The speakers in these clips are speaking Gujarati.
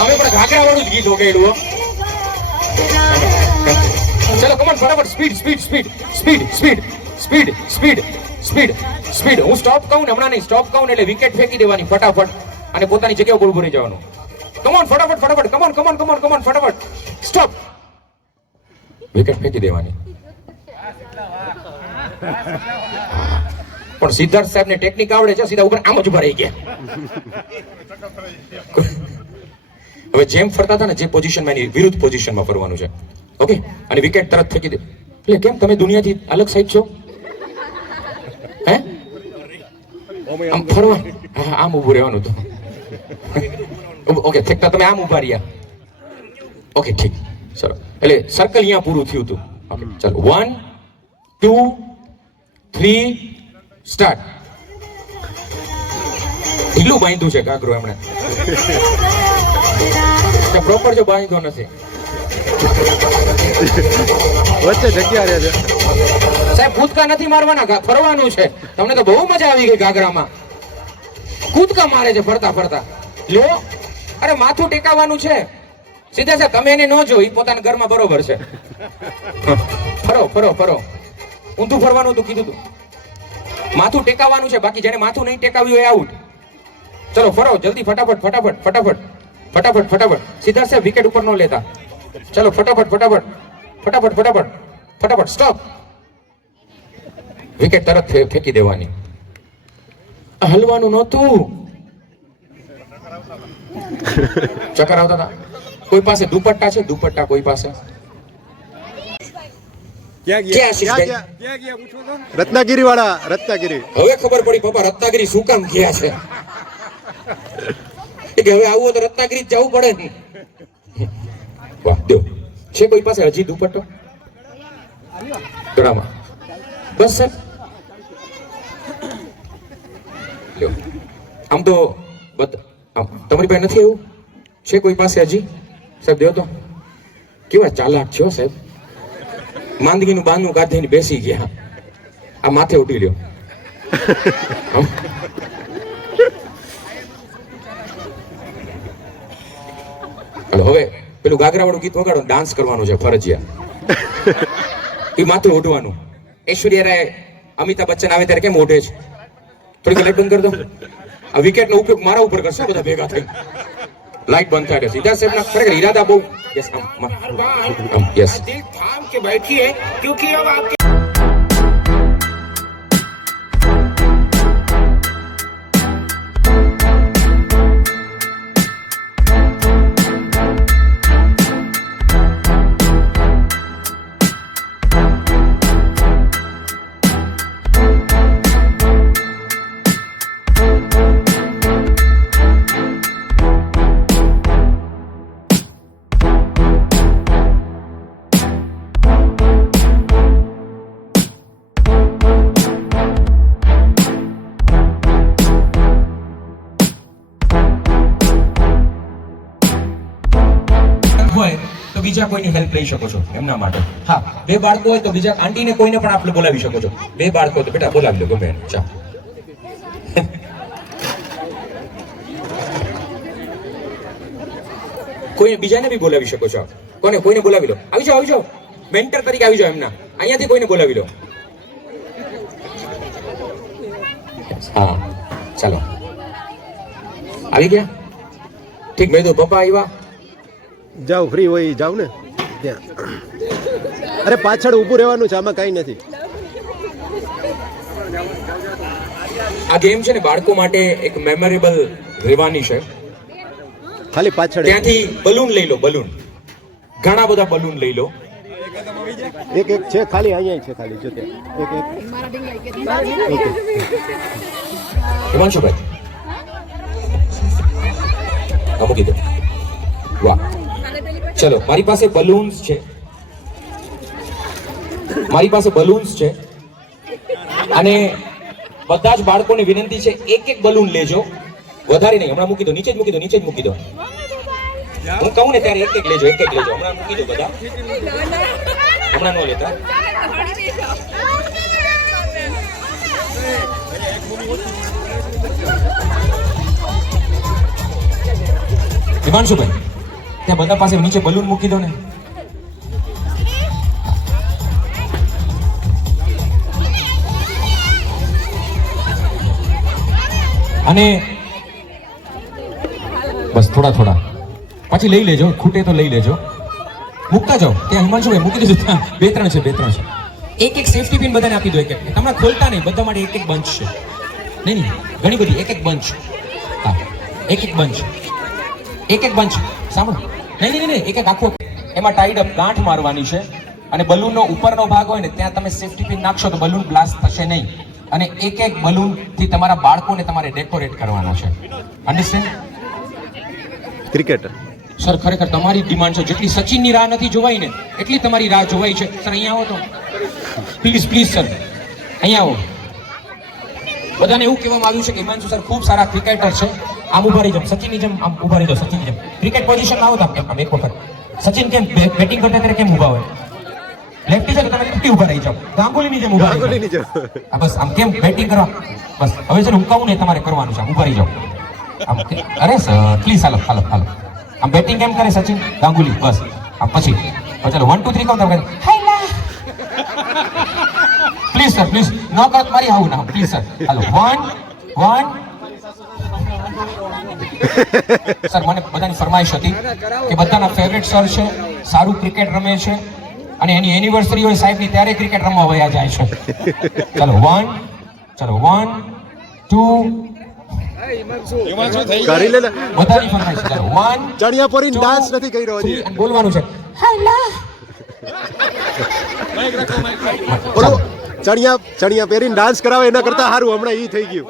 તમે પણ ઘાઘરા વાળું જ ગીત વગાડ્યું હો. ચલો કમોન ફટાફટ speed speed speed speed speed speed speed speed speed. હું સ્ટોપ કહું ને હમણાં નહીં, સ્ટોપ કહું ને એટલે વિકેટ ફેંકી દેવાની ફટાફટ અને પોતાની જગ્યા ઉપર ઉભું રહી જવાનું. કમોન ફટાફટ ફટાફટ કમોન કમોન કમોન કમોન ફટાફટ સ્ટોપ. વિકેટ ફેંકી દેવાની. પણ સિદ્ધાર્થ સાહેબ ને ટેકનિક આવડે છે, સીધા ઉપર આમ જ ઉભા રહી ગયા. હવે જેમ ફરતા હતા ને જે પોઝિશનમાં એની વિરુદ્ધ પોઝિશનમાં ફરવાનું છે. ઓકે, અને વિકેટ તરત ફેંકી દે. એટલે કેમ તમે દુનિયાથી અલગ સાઈડ છો? હે આમ ફરવા, હા આમ ઊભું રહેવાનું તો. ઓકે, ફેંકતા તમે આમ ઊભા રહ્યા. ઓકે ઠીક, ચલો. એટલે સર્કલ અહીંયા પૂરું થયું હતું. ઓકે ચાલો 1 2 3 સ્ટાર્ટ. ઢીલું બાંધ્યું છે ઘાઘરો એમણે, પ્રોપર જો બાંધ્યો નથી. વચ્ચે જગ્યા રહે છે સાહેબ. કૂદકા નથી મારવાના, ફરવાનું છે. તમને તો બહુ મજા આવી ગઈ ઘાઘરામાં. કૂદકા મારે છે ફરતા ફરતા. લ્યો, અરે માથું ટેકાવવાનું છે. સીધા સાહેબ તમે એને ન જો, એ પોતાના ઘરમાં બરોબર છે. ફરો ફરો ફરો. ઊંધું ફરવાનું હતું કીધું તું. માથું ટેકાવવાનું છે, બાકી જેને માથું નહીં ટેકાવ્યું એ આઉટ. ચલો ફરો જલ્દી, ફટાફટ ફટાફટ ફટાફટ ફટાફટ ફટાફટ. સીધા સાહેબ વિકેટ ઉપર ન લેતા. ચલો ફટાફટ ફટાફટ ફટાફટ ફટાફટ ફટાફટ સ્ટોપ. વિકેટ તરત ફેંકી દેવાની. હલવાનું નહોતું. ચક્કર આવતા હતા. કોઈ પાસે દુપટ્ટા છે? દુપટ્ટા કોઈ પાસે? રત્નાગીરી વાળા, રત્નાગીરી. હવે ખબર પડી પપ્પા રત્નાગીરી શું કામ ગયા છે. કે હવે આવું તો રત્નાગીરી જવું પડે ને. વાહ, દો છે કોઈ પાસે હજી દુપટ્ટો? ગળામાં બસ સર. આમ તો તમારી પાસે નથી એવું? છે કોઈ પાસે હજી? સાહેબ દો તો. કેવા ચાલાક છો સાહેબ. માંદગીનું બાંધનું કાઢીને બેસી ગયા. આ માથે ઉઠી લ્યો. હવે પેલું ઘાઘરા વાળું ગીત વગાડો, ડાન્સ કરવાનું છે ફરજિયાત. એ માથું ઉઠવાનું. ઐશ્વર્યા રાય, અમિતાભ બચ્ચન આવે ત્યારે કેમ ઉઠે છે? થોડીક લાઈટ બંધ કરી દો. આ વિકેટનો ઉપયોગ મારા ઉપર કરશો બધા ભેગા થઈ. લાઈટ બંધ થાય. સીધા સાહેબ ના ખરેખર ઈરાદા બહુ. Yes yes. थाम के बैठिए क्योंकि अब आपके હોય તો બીજા કોઈની હેલ્પ લઈ શકો છો એમના માટે. હા, બે બાળકો હોય તો બીજા આંટીને કોઈને પણ આપણે બોલાવી શકો છો. બે બાળકો તો બેટા બોલાવી લો ગમે એને. ચા કોઈ બીજાને બી બોલાવી શકો છો. કોને? કોઈને બોલાવી લો. આવી જાઓ આવી જાઓ, મેન્ટર તરીકે આવી જાઓ એમના. અહીંયાથી કોઈને બોલાવી લો. હા ચાલો આવી ગયા. ઠીક, મેં તો પપ્પા આવ્યા. જાઓ, ફ્રી હોય જાવ ને ત્યાં. અરે પાછળ ઊભું રહેવાનું છે, આમાં કઈ નથી. આ ગેમ છે ને બાળકો માટે એક મેમોરેબલ રહેવાની છે. ખાલી પાછળ ત્યાંથી બલૂન લઈ લો. બલૂન, ઘણા બધા બલૂન લઈ લો. એક એક છે ખાલી, અહીંયા છે ખાલી. જો ત્યાં એક એક. હિમાંશુભાઈ મૂકી દો. વાહ, ચલો મારી પાસે બલૂન્સ છે. મારી પાસે બલૂન્સ છે અને બધા જ બાળકોને વિનંતી છે એક એક બલૂન લેજો, વધારે નહીં. હમણાં મૂકી દો, નીચે જ મૂકી દો, નીચે જ મૂકી દો. હું કહું ને ત્યારે એક એક લેજો, એક એક લેજો. હમણાં મૂકી દો બધા, હમણાં ન લેતા. હિમાંશુભાઈ ત્યાં બધા પાસે નીચે બલૂન મૂકી દો ને. અને બસ થોડા પછી લઈ લેજો, ખૂટે તો લઈ લેજો, મૂકતા જાઓ. ત્યાં હિમાંશુભાઈ મૂકી દેજો, ત્યાં બે ત્રણ છે. એક સેફટી પિન બધાને આપી દો, એક તમને ખોલતા નહીં, બધા માટે એક બંચ છે. નહીં ઘણી બધી એક બંચ. હા એક બંચ સાંભળો. નહીં એક આખું એમાં ટાઈડ અપ ગાંઠ મારવાની છે. અને બલૂનનો ઉપરનો ભાગ હોય ને ત્યાં તમે સેફટી પિન નાખશો તો બલૂન બ્લાસ્ટ થશે નહીં. અને એક બલૂન થી તમારા બાળકોને તમારે ડેકોરેટ કરવાના છે. અન્ડરસ્ટેન્ડ? ક્રિકેટર સર ખરેખર તમારી ડિમાન્ડ છે. જેટલી સચિનની રાહ નથી જોવાઈ ને એટલી તમારી રાહ જોવાઈ છે. સર અહીંયા આવો તો પ્લીઝ સર અહીંયા આવો. બધાને એવું કહેવામાં આવ્યું છે કે હિમાંશુ સર ખૂબ સારા ક્રિકેટર છે. આમ ઉભા રહી જાઓ, સચિનની જેમ આમ ઉભા રહી જાઓ, સચિનની જેમ ક્રિકેટ પોઝિશનમાં આવો તો આમ એક વખત. સચિન કેમ બેટિંગ કરતા ત્યારે કેમ ઉભા હોય? લેફ્ટી છે તો તમે લેફ્ટી ઉભા રહી જાઓ, ગાંગુલીની જેમ ઉભા રહી જાઓ. બસ આમ કેમ બેટિંગ કરવા. બસ હવે છે ને હુંકાવું ને તમારે કરવાનું છે. આમ ઉભા રહી જાઓ. આમ અરે સર પ્લીઝ હાલો. આમ બેટિંગ કેમ કરે સચિન? ગાંગુલી. બસ આમ પછી ચાલો 1 2 3 કહો તમે પ્લીઝ સર પ્લીઝ ન કરો મારી આવું ના પ્લીઝ સર. હાલો 1 સર મને બધાની ફરમાઈશ હતી કે બધાના ફેવરેટ સર છે, સારું ક્રિકેટ રમે છે અને એની એનિવર્સરી હોય સાહેબની ત્યારે ક્રિકેટ રમવા વયા જાય છે. ચાલો 1 2 કરી લે ને. બધાની ફરમાઈશ. ચાલો 1 ચણિયા પહેરીને ડાન્સ નથી કર્યો હજી. અને બોલવાનું છે બોલો ચણિયા પહેરીને ડાન્સ કરાવે એના કરતા સારું હમણાં ઈ થઈ ગયું.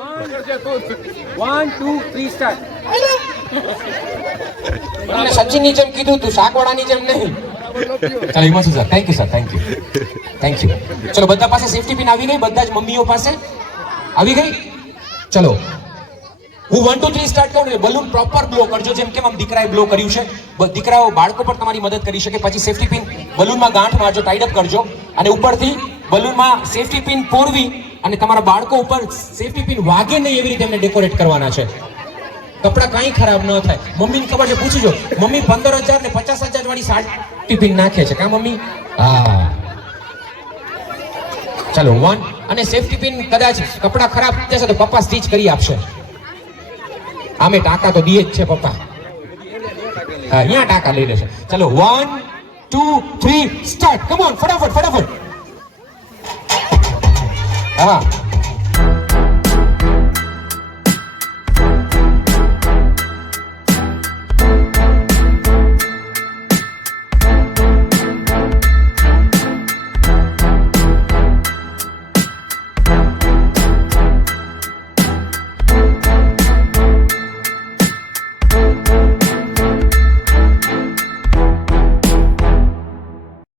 1 2 3 સ્ટાર્ટ. મને સચિનની જેમ કીધું તું, શાકવાળાની જેમ નહીં. ચાલો હિમાંશુ સર થેન્ક યુ. ચલો બધા પાસે સેફટી પિન આવી ગઈ, બધા જ મમ્મીઓ પાસે આવી ગઈ. ચલો હું 1 2 3 સ્ટાર્ટ કરું એટલે બલૂન પ્રોપર બ્લો કરજો, જેમ કેમ આમ દીકરાએ બ્લો કર્યું છે. દીકરાઓ બાળકો પર તમારી મદદ કરી શકે. પછી સેફટી પિન બલૂનમાં ગાંઠ મારજો, ટાઈડ અપ કરજો અને ઉપરથી બલૂનમાં સેફટી પિન પોરવી અને તમારા બાળકો ઉપર સેફટી પિન વાગે નહીં એવી રીતે એમને ડેકોરેટ કરવાના છે. કપડા કાંઈ ખરાબ ન થાય. મમ્મીને ખબર છે, પૂછજો મમ્મી 15,000 ને 50,000 વાળી સેફટી પિન નાખે છે કા મમ્મી? હા ચાલો 1 અને સેફટી પિન કદાચ કપડા ખરાબ થશે તો પપ્પા સ્ટીચ કરી આપશે. આમે ટાંકા તો દીએ જ છે પપ્પા. હા અહીંયા ટાંકા લઈ લેશે. ચલો 1 2 3 સ્ટાર્ટ. કમ ઓન ફટાફટ. હા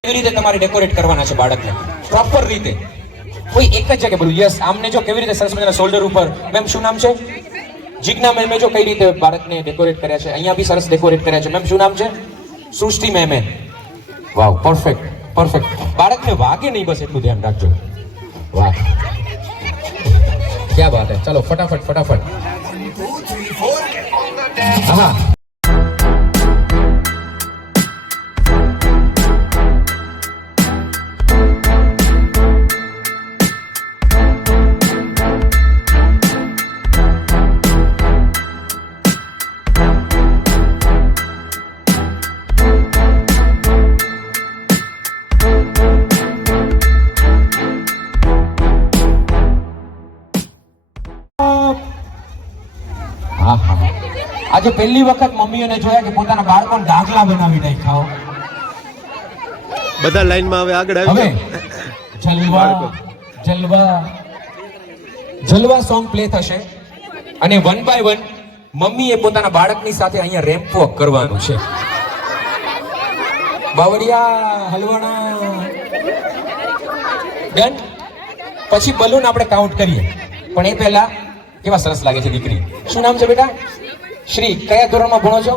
કેવી રીતે તમારે ડેકોરેટ કરવાના છે બાળકને પ્રોપર રીતે. કોઈ એક જ જગ્યાએ બોલું યસ. આમને જો કેવી રીતે સરસ મજાના શોલ્ડર ઉપર. મેમ શું નામ છે? જીજ્ઞા મેમે જો કઈ રીતે બાળકને ડેકોરેટ કર્યા છે. અહીંયા બી સરસ ડેકોરેટ કર્યા છે. મેમ શું નામ છે? સૃષ્ટિ મેમે. વાવ પરફેક્ટ. બાળકને વાગે નહીં બસ એટલું ધ્યાન રાખજો. વાહ ક્યા બાત હે. ચલો ફટાફટ. હા આજે પહેલી વખત મમ્મીઓને જોયા કે પોતાના બાળકોને દાખલા બનાવી નાખ્યા. બધા લાઈનમાં હવે આગળ હવે આવી જલવા સોંગ પ્લે થશે અને 1 by 1 મમ્મીએ પોતાના બાળકની સાથે અહીંયા રેમ્પ વોક કરવાનું છે. બાવળિયા હલવાણા ડન. પછી બલૂન આપણે કાઉન્ટ કરીએ પણ એ પહેલા કેવા સરસ લાગે છે દીકરી. શું નામ છે બેટા? શ્રી. કયા ધોરણમાં ભણો છો?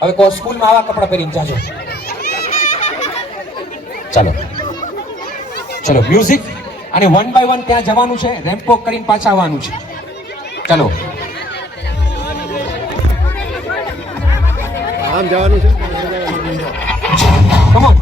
હવે કો સ્કૂલમાં આવા કપડા પહેરીને જાજો. ચલો મ્યુઝિક અને 1 by 1 ત્યાં જવાનું છે, રેમ્પ વોક કરીને પાછા આવવાનું છે. ચલો આમ જવાનું છે. Come on.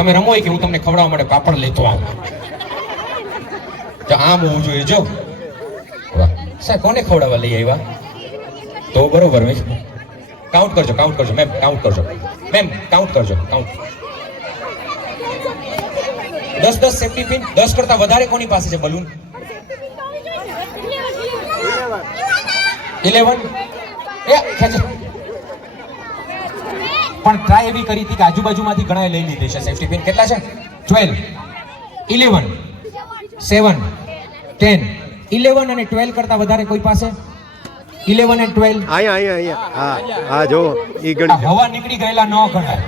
તમે રમો કે હું તમને ખવડાવવા માટે પાપડ લેતો આવું. તો આમ હોવું જોઈએ. જો વાહ સાહેબ, કોને ખવડાવવા લઈ આવ્યા? તો બરોબર મેમ કાઉન્ટ કરજો, કાઉન્ટ કરજો મેમ, કાઉન્ટ કરજો મેમ, કાઉન્ટ કરજો, કાઉન્ટ. 10 safety pin. 10 કરતા વધારે કોની પાસે છે બલૂન? 11. એ ખેંચો. પણ ટ્રાય એવી કરી હતી કે આજુબાજુમાંથી ઘણા લઈ લીધી છે સેફ્ટી પિન. કેટલા છે? 12, 11, 7, 10. 11 અને 12 કરતા વધારે કોઈ પાસે? 11 અને 12. અહીંયા હા હા જો ઈ ગણી. હવા નીકળી ગયેલા ન ગણાય.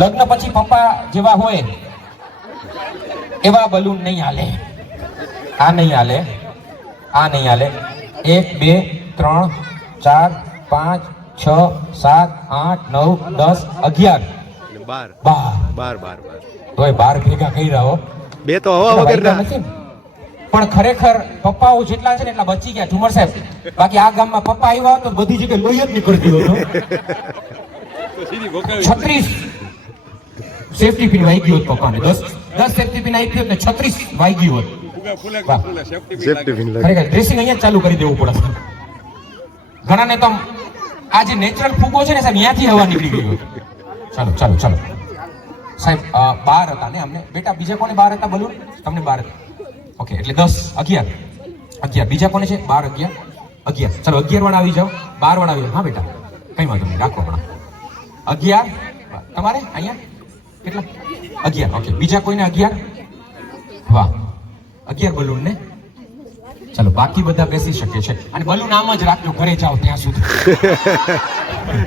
લગ્ન પછી પપ્પા જેવા હોય એવા બલૂન નહીં હાલે. આ નહીં હાલે, આ નહીં હાલે. 1, 2, 3, 4, 5, 6, 7, 8, 9, 10, 11, 12. તોય 12 ભેગા કરી રહ્યો. બે તો હવા વગરના નથી. પણ ખરેખર પપ્પાઓ જેટલા છે ને એટલા બચી ગયા ઠુમર સાહેબ. બાકી આ ગામમાં પપ્પા આવ્યા તો બધી જગ્યાએ લોહી જ નીકળતી હતો. 36 સેફ્ટી પિન વાગી ગયો પપ્પાને. 10 સેફ્ટી પિન આવી ગયો ને 36 વાગી ગયો. સેફ્ટી પિન ખરેખર ડ્રેસિંગ અહીંયા ચાલુ કરી દેવું પડે. ઘણાને તો આ જે નેચરલ ફૂગો છે ને સાહેબ, ત્યાંથી હવા નીકળી ગઈ. ચાલો ચાલો ચાલો સાહેબ. 12 હતા ને અમને બેટા? બીજા કોને 12 હતા બલૂન? તમને 12 હતા. ઓકે, એટલે 10, 11. બીજા કોને છે? 12, 11. ચાલો 11 વાળા આવી જાઓ. 12 વાળા આવી. હા બેટા, કઈ વાંધો નહીં, રાખો હમણાં. 11 તમારે અહીંયા કેટલા? 11. ઓકે, બીજા કોઈને 11? વાહ, 11 બલૂન ને. ચાલો બાકી બધા બેસી શકે છે. અને બલૂન આમ જ રાખજો ઘરે જાઓ ત્યાં સુધી.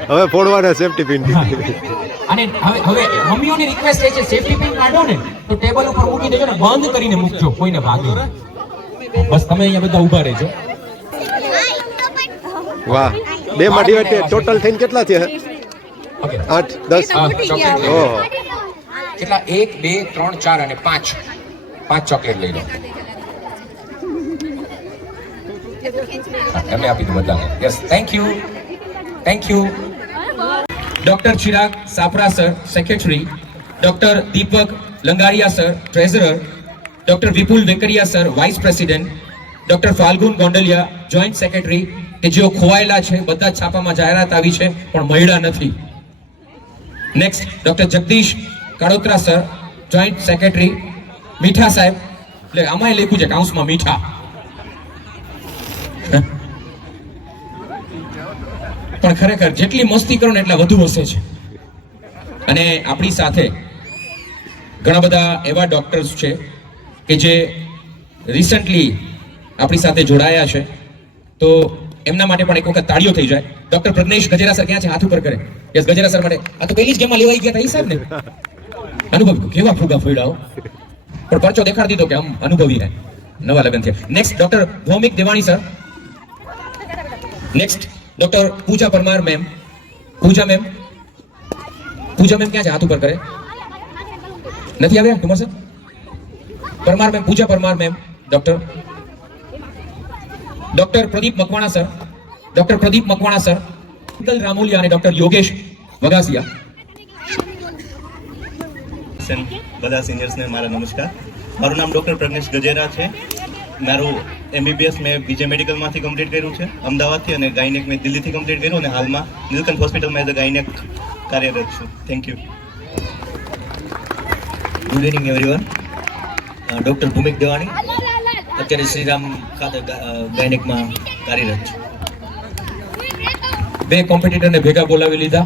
હવે ફોડવાના સેફ્ટી પિન. અને હવે મમ્મીઓની રિક્વેસ્ટ એ છે, સેફ્ટી પિન કાઢો ને તો ટેબલ ઉપર મૂકી દેજો ને બંધ કરીને મૂકજો, કોઈને વાગે. બસ તમે અહીંયા બધા ઊભા રહેજો. વાહ, બે માં ડિવાઈડ ટોટલ થઈને કેટલા થયા? ઓકે, 8, 10. ઓહો, કેટલા? 1, 2, 3, 4 અને 5. 5 ચોકલેટ લઈ લો. એમને આપી દો બધાને. Yes, thank you, thank you. Doctor Chirag Sapra sir, secretary. Doctor Deepak Langaria sir, treasurer. Doctor Vipul Vekaria sir, vice president. Doctor Falgun Gondaliya, joint secretary, કે જેઓ ખોવાયેલા છે. બધા છાપામાં જાહેરાત આવી છે પણ મળ્યા નથી. Next doctor Jagdish Kalotra sir, joint secretary. મીઠા સાહેબ, એટલે આમાં લખ્યું છે કાઉન્સમાં મીઠા. પણ ખરેખર જેટલી મસ્તી કરો ને એટલા વધુ હસે છે. અને આપણી સાથે ઘણા બધા એવા ડોક્ટર્સ છે કે જે રિસન્ટલી આપણી સાથે જોડાયા છે. તો એમના માટે પણ એક વખત તાળીઓ થઈ જાય. ડોક્ટર પ્રજ્ઞેશ ગજેરા સર ક્યાં છે? હાથ ઉપર કરે. યસ, ગજેરા સર માટે. આ તો પહેલી જ ગેમમાં લેવાઈ ગયા હતા એ સાહેબ ને. અનુભવી કેવા ફુગા ફોડ્યા હો. પણ પરચો દેખાડી દીધો કે આમ અનુભવી હે. નવા લગ્ન થયા. Next doctor Bhaumik Devani sir. Next doctor Pooja Parmar ma'am. Pooja ma'am ક્યાં છે? હાથ ઉપર કરે. નથી આવ્યા Thumar sir? Parmar ma'am, Pooja Parmar ma'am. Doctor Pradeep Makwana sir. Doctor Pradeep Makwana sir. Vikal Ramoliya અને ડોક્ટર યોગેશ વગાસિયા. બધા સિનિયર્સને મારા નમસ્કાર. મારું નામ ડૉક્ટર પ્રજ્ઞેશ ગજેરા છે. મારું MBBS મેં બીજે મેડિકલમાંથી કમ્પ્લીટ કર્યું છે અમદાવાદથી, અને ગાયનેક મેં દિલ્હીથી કમ્પ્લીટ કર્યું, અને હાલમાં નીલકંઠ હોસ્પિટલમાં એઝ અ ગાયનેક કાર્યરત છું. Thank you. Good evening everyone. Doctor Bhumik Devani, અત્યારે શ્રીરામ ખાતે ગાયનેકમાં કાર્યરત છું. બે કોમ્પિટિટરને ભેગા બોલાવી લીધા.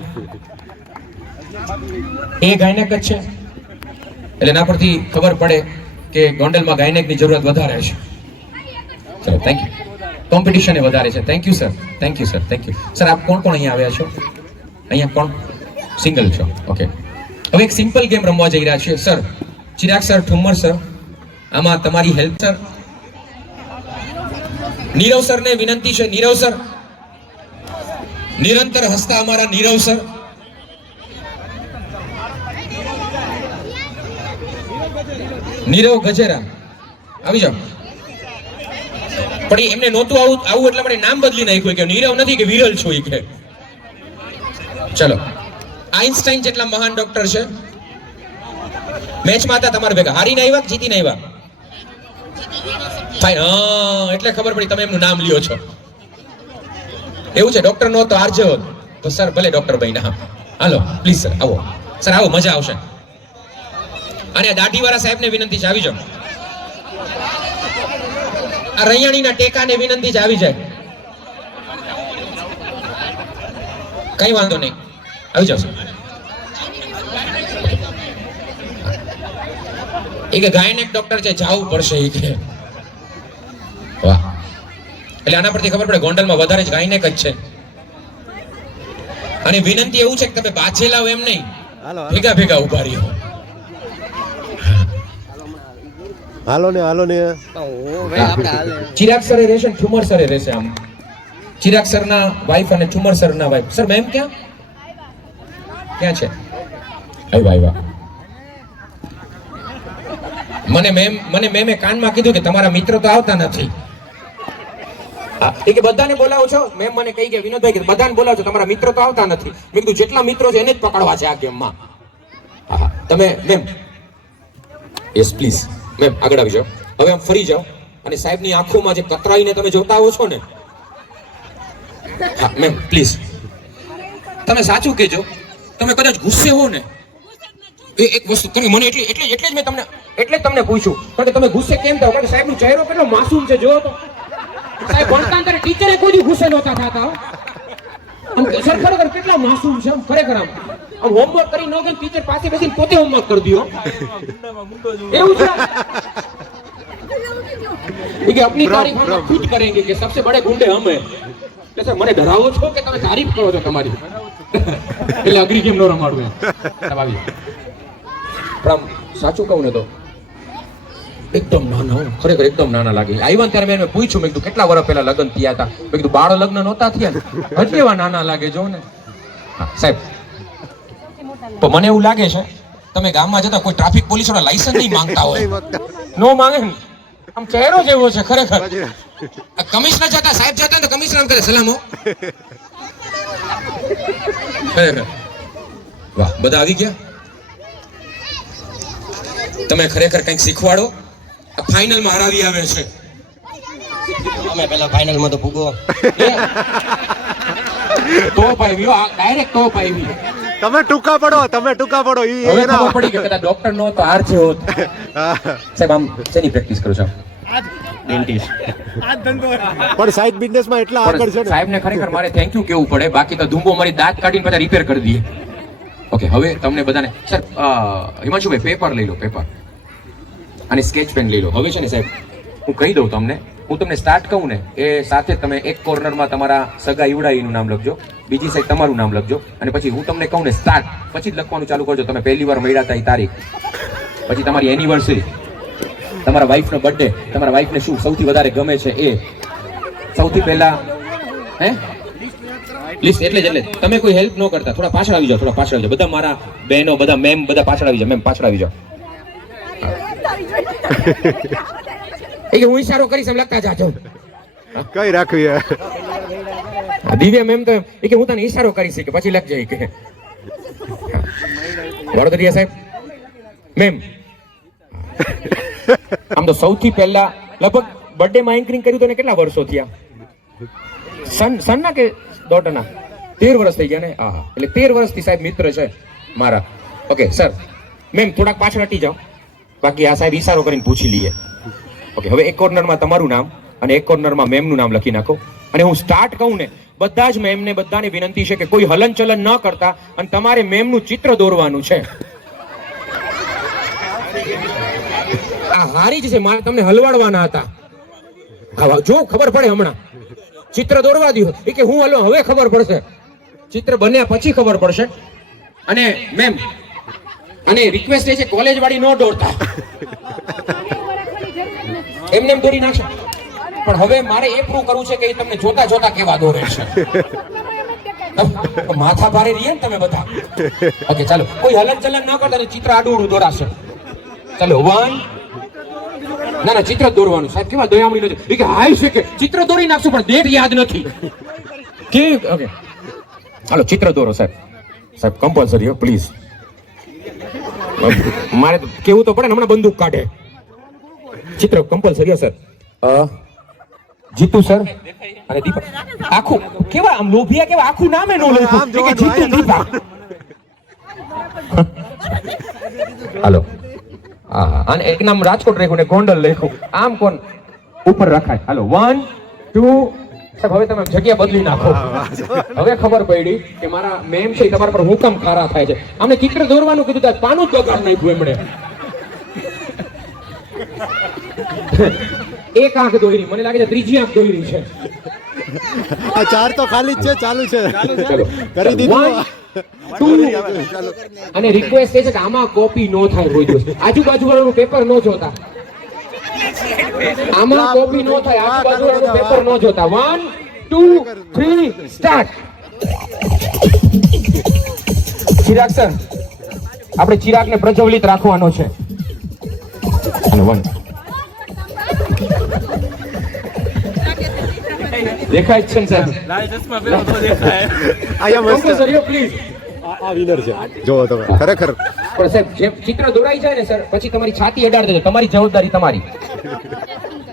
એ ગાયનેક જ છે એટલે એના પરથી ખબર પડે કે ગોંડલમાં ગાયનેકની જરૂરત વધારે છે. ચલો થેન્ક યુ. કોમ્પિટિશન એ વધારે છે. Thank you sir. Thank you sir. Thank you sir. આપ કોણ કોણ અહીંયા આવ્યા છો? અહીંયા કોણ સિંગલ છો? ઓકે. હવે એક સિમ્પલ ગેમ રમવા જઈ રહ્યા છીએ sir. Chirag sir, Thummar sir, આમાં તમારી હેલ્પ સર. નીરવ સર ને વિનંતી છે. નીરવ સર, નિરંતર હસતા અમારા નીરવ સર. નીરવ ગજેરા આવી જાઓ. પણ એમને નહોતું આવું એટલા માટે નામ બદલી નાખ્યું કે નીરવ નથી કે વિરલ છો એ કે. ચલો, આઇન્સ્ટાઈન જેટલા મહાન ડોક્ટર છે. મેચમાં હતા તમારા ભેગા. હારીને આવ્યા કે જીતીને આવ્યા? ફાઇન. હા, એટલે ખબર પડી તમે એમનું નામ લ્યો છો. એવું છે? ડોક્ટર નો તો આરજે હોત તો સર ભલે ડોક્ટર ભાઈ ના. હાલો પ્લીઝ સર આવો. સર આવો, મજા આવશે. અને દાઢીવાળા સાહેબને વિનંતી છે આવી જાઓ. આ રૈયાણીના ટેકાને વિનંતી છે આવી જાય. કઈ વાંધો નહીં, આવી જાઓ. એ કે ગાયનેક ડોક્ટર છે, જાવું પડશે એ કે. વાહ. એટલે આના પરથી ખબર પડે ગોંડલમાં વધારે જ ગાયનેક જ છે. અને વિનંતી એવું છે કે તમે બાજેલા એમ નહીં, ભેગા ભેગા ઉભા રહ્યો. હાલો ને ચિરાગ સરે રહેશે ને ઠુમર સરે રહેશે. આમ ચિરાગ સરના વાઈફ અને ઠુમર સરના વાઈફ. સર મેમ ક્યાં છે? આવ્યા. મને મેમે કાનમાં કીધું કે તમારા મિત્ર તો આવતા નથી. કે બધાને બોલાવો છો? મેમ મને કહી કે વિનોદભાઈ કે બધાને બોલાવો છો, તમારા મિત્રો તો આવતા નથી. મેં કીધું જેટલા મિત્રો છે એને જ પકડવા છે આ ગેમમાં. તમે મેમ, યસ પ્લીઝ મેમ આગળ આવી જાઓ. હવે આમ ફરી જાઓ અને સાહેબની આંખોમાં જે કતરાઈને તમે જોતા આવો છો ને. હા મેમ પ્લીઝ તમે સાચું કહેજો. તમે કદાચ ગુસ્સે હો ને એ એક વસ્તુ તમે મને એટલે જ મેં તમને તમને પૂછ્યું કારણ કે તમે ગુસ્સે કેમ થાવ? કારણ કે સાહેબનો ચહેરો કેટલો માસૂમ છે. જો તો સાહેબ ભણતા ત્યારે ટીચરે કોઈ દી ગુસ્સે નહોતા થતા. સર ખરેખર કેટલા માસૂમ છે ખરેખર. આમ હોમવર્ક કરી ન ગઈ ટીચર પાસે બેસીને પોતે હોમવર્ક કરી દો. એવું છે કે अपनी तारीफ हम खुद करेंगे कि सबसे बड़े गुंडे हम हैं. કે સર મને ડરાવો છો કે તમે તારીફ કરો છો તમારી? એટલે અગ્રી કેમ ન રમાડું એમ. પણ આમ સાચું કહું ને તો એકદમ નાના, ખરેખર એકદમ નાના લાગે. આવ્યા ત્યારે મેં પૂછ્યું, મેં કીધું કેટલા વર્ષ પહેલા લગ્ન થયા હતા? મેં કીધું બાળ લગ્ન નહોતા થયા ને, હજી એવા નાના લાગે. જો ને સાહેબ, તો મને એવું લાગે છે તમે ગામમાં જતા કોઈ ટ્રાફિક પોલીસ વાળા લાયસન્સ નહીં માંગતા હોય. નો માંગે ને, આમ ચહેરો જેવો છે ખરેખર. કમિશનર જતા, સાહેબ જતા ને કમિશનર કરે સલામો. ખરેખર વાહ, બધા આવી ગયા. તમે ખરેખર કંઈક શીખવાડો. આ ફાઇનલમાં હરાવી આવે છે. અમે પહેલા ફાઇનલમાં તો ભૂગો તો પાવી ડાયરેક્ટ તો પાવી. તમે ટૂંકા પડો. હવે ખબર પડી કે કદાચ ડોક્ટર નો તો આર છે હોત. સાહેબ આમ શેની પ્રેક્ટિસ કરો છો? પણ સાઈડ બિઝનેસમાં એટલા આગળ છે ને. સાહેબને ખરેખર મારે થેન્ક યુ કેવું પડે, બાકી તો ધૂંબો મારી દાંત કાઢીને પછી રિપેર કરી દઈએ. ઓકે, હવે તમને બધાને સર હિમાંશુભાઈ પેપર લઈ લો, પેપર અને સ્કેચ પેન લઈ લો. હવે છે ને સાહેબ હું કહી દઉં તમને, હું તમને સ્ટાર્ટ કહું ને એ સાથે તમે એક કોર્નરમાં તમારા સગા ઈવડાઈનું નામ લખજો, બીજી સાઈડ તમારું નામ લખજો, અને પછી હું તમને કહું ને સ્ટાર્ટ પછી જ લખવાનું ચાલુ કરજો. તમે પહેલી વાર મળ્યા હતા એ તારીખ, પછી તમારી એનિવર્સરી, તમારા વાઈફનો બર્થડે, તમારા વાઈફને શું સૌથી વધારે ગમે છે એ સૌથી પહેલા લિસ્ટ. એટલે તમે કોઈ હેલ્પ ન કરતા, થોડા પાછળ આવી જાઓ, થોડા પાછળ આવી જાઓ. બધા મારા બહેનો, બધા મેમ, બધા પાછળ આવી જાઓ. મેમ પાછળ આવી જાઓ. એ કે હું ઈશારો કરીશ એમ લખતા જાજો. કઈ રાખવી હે? દિવ્યા મેમ તો એ કે હું તને ઈશારો કરીશ કે પછી લખજે કે. વડોદરિયા સાહેબ મેમ, આમ તો સૌથી પહેલા લગભગ બર્થડે માં એન્કરિંગ કર્યું તને કેટલા વર્ષો થયા? સન ના કે ડોટર ના? 13 વર્ષ થઈ ગયા ને? હા, એટલે 13 વર્ષથી સાહેબ મિત્ર છે મારા. Okay sir. મેમ થોડાક પાછળ હટી જાઓ, બાકી આ સાહેબ ઈશારો કરીને પૂછી લઈએ. ઓકે, હવે એક કોર્નરમાં તમારું નામ અને એક કોર્નરમાં મેમનું નામ લખી નાખો. અને હું સ્ટાર્ટ કહું ને બધા જ મેમને બધાને વિનંતી છે કે કોઈ હલનચલન ન કરતા, અને તમારે મેમનું ચિત્ર દોરવાનું છે. આ હારી જ છે, મારે તમને હલવાડવાના હતા. હા જો ખબર પડે હમણાં ચિત્ર દોરવા દો. એ કે હું હલો હવે ખબર પડશે, ચિત્ર બન્યા પછી ખબર પડશે. અને મેમ અને રિક્વેસ્ટ એ છે કોલેજ વાળી નો દોરતા, એમને એમ દોરી નાખશે. પણ હવે મારે એ પ્રૂવ કરવું છે કે એ તમને જોતા જોતા કેવા દોરે છે. માથા ભારે રહીએ ને તમે બધા. ઓકે ચાલો, કોઈ હલનચલન ન કરતા, ચિત્ર આડું દોરાશે. ચાલો 1. ના ચિત્ર દોરવાનું. સાહેબ કેવા દયામણી નથી. એ કે હાય છે કે ચિત્ર દોરી નાખશું પણ ડેટ યાદ નથી કે. ઓકે ચાલો ચિત્ર દોરો સાહેબ. સાહેબ કમ્પલસરી હો પ્લીઝ. મારે કેવું તો પડે ને, હમણાં બંદૂક કાઢે. ચિત્ર કમ્પલસરી સર. જીતુ સર અને દીપક આખું કેવા આમ લોભિયા કેવા આખું નામે નો લખ્યું કે જીતુ દીપક. હાલો હા, અને એક નામ રાજકોટ રાખ્યું ને ગોંડલ લખ્યું. આમ કોણ ઉપર રખાય? હાલો 1 2. સાહેબ હવે તમે જગ્યા બદલી નાખો. હવે ખબર પડી કે મારા મેમ છે તમારા પર હુકમ ખારા થાય છે. અમને ચિત્ર દોરવાનું કીધું તો પાનું જ બગાડ નાખ્યું એમણે. એક આંખ દોરી, મને લાગે છે ત્રીજી આંખ દોરી છે. આ 4 તો ખાલી જ છે, ચાલુ છે. ચલો કરી દીધું. 2. અને રિક્વેસ્ટ એ છે કે આમાં કોપી નો થાય કોઈ દિવસ. આજુબાજુ વાળાનું પેપર નો જોતા, આમાં કોપી નો થાય. આજુબાજુ વાળાનું પેપર નો જોતા. 1 2 3 સ્ટાર્ટ. ચિરાગ સર, આપણે ચિરાગને પ્રજ્વલિત રાખવાનો છે. અને 1 દેખાય છે ને સાહેબ? લાલ ચશ્મા પેલો તો દેખાય. આયા મસ્ત સર પ્લીઝ. આ વિનર છે, જોવો તમે ખરેખર. પણ સાહેબ જે ચિત્ર દોરાઈ જાય ને સર, પછી તમારી છાતી અડાડ દેજો. તમારી જવાબદારી તમારી.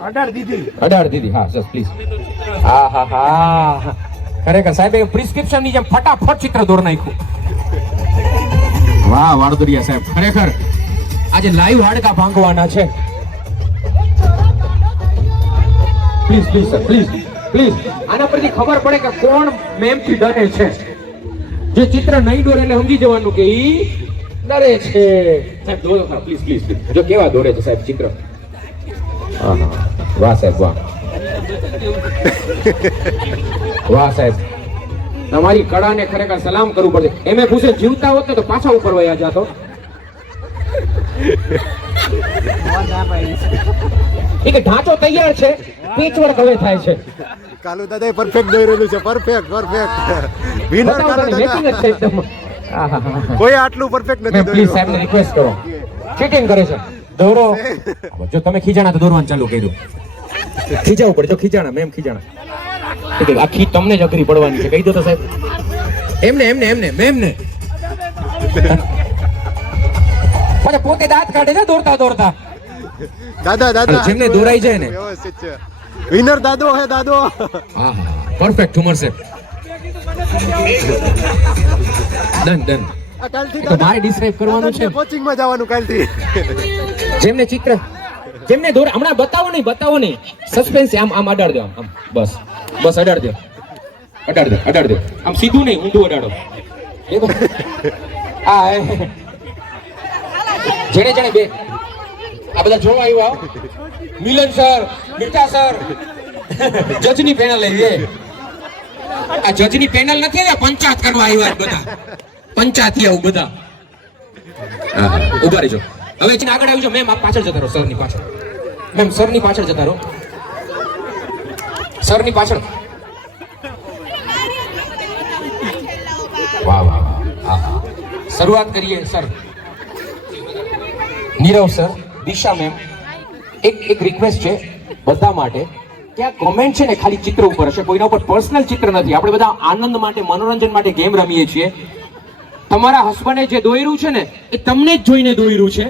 અડાડ દીધી. હા સર પ્લીઝ. હા હા હા ખરેખર સાહેબ પ્રિસ્ક્રિપ્શન ની જેમ ફટાફટ ચિત્ર દોર નાખ્યું. વાહ વાડોદરિયા સાહેબ, ખરેખર આજે લાઈવ હાડકા ભાંગવાના છે. Please please sir please please. આના પરથી ખબર પડે કે કોણ મેમ થી ડરે છે. જે ચિત્ર નહીં દોરે એટલે સમજી જવાનું કે ઈ ડરે છે. સાહેબ દોરો પ્લીઝ પ્લીઝ. જો કેવા દોરે છે સાહેબ ચિત્ર. વાહ સાહેબ વાહ. વાહ સાહેબ, તમારી કળાને ખરેખર સલામ કરવું પડશે. એમે પૂછે જીવતા હોત ને તો પાછા ઉપર વયા જાતો. એ કે ઢાંચો તૈયાર છે, પેચવર્ક હવે થાય છે. કાલુ દાદા પરફેક્ટ દોરેલું છે. પરફેક્ટ વિનર કાલુ દાદા. કોઈ આટલું પરફેક્ટ નથી દોર્યું. પ્લીઝ સાહેબને રિક્વેસ્ટ કરો, ચીટિંગ કરે છે. દોરો. જો તમે ખીજાણા તો દોરવાનું ચાલુ કર્યું. ખીજાવું પડે. જો ખીજાણા મેમ ખીજાણા. આખી તમને જ અઘરી પડવાની છે, કહી દો તો સાહેબ. એમને મેમને પછી પોતે દાંત કાઢે છે દોરતા દોરતા. દાદા જેમને દોરાઈ જાય ને વ્યવસ્થિત છે. વિનર દાદો હે દાદો. હા પરફેક્ટ ઠુમર છે. ડન. આ કાલથી તો મારે ડિસ્ક્રાઇબ કરવાનું છે. કોચિંગ માં જવાનું કાલથી. જેમને ચિત્ર જેમને દોર હમણાં બતાવો નહીં. સસ્પેન્સ આમ અડાડ દો. આમ બસ અડાડ દો. આમ સીધું નહીં, ઊંધું અડાડો. જેને બે આ બધા જોવા આવ્યા મિલન સર, મિર્ચા સર, જજની પેનલ આવી. આ જજની પેનલ નથી, આ પંચાયત કરવા આવ્યા બધા, પંચાયતી આવું બધા. ઉભા રહેજો. હવે છે ને આગળ આવી જાઓ. મેમ આપ પાછળ જતા રહો, સરની પાછળ. મેમ સરની પાછળ જતા રહો, સરની પાછળ. વાહ વાહ વાહ. હા હા, શરૂઆત કરીએ સર. નીરવ સર, દિશા મેમ, એક રિક્વેસ્ટ છે બધા માટે કે આ કોમેન્ટ છે ને ખાલી ચિત્ર ઉપર હશે, કોઈના ઉપર પર્સનલ ચિત્ર નથી. આપણે બધા આનંદ માટે, મનોરંજન માટે ગેમ રમીએ છીએ. તમારા હસબન્ડે જે દોર્યું છે ને એ તમને જ જોઈને દોર્યું છે,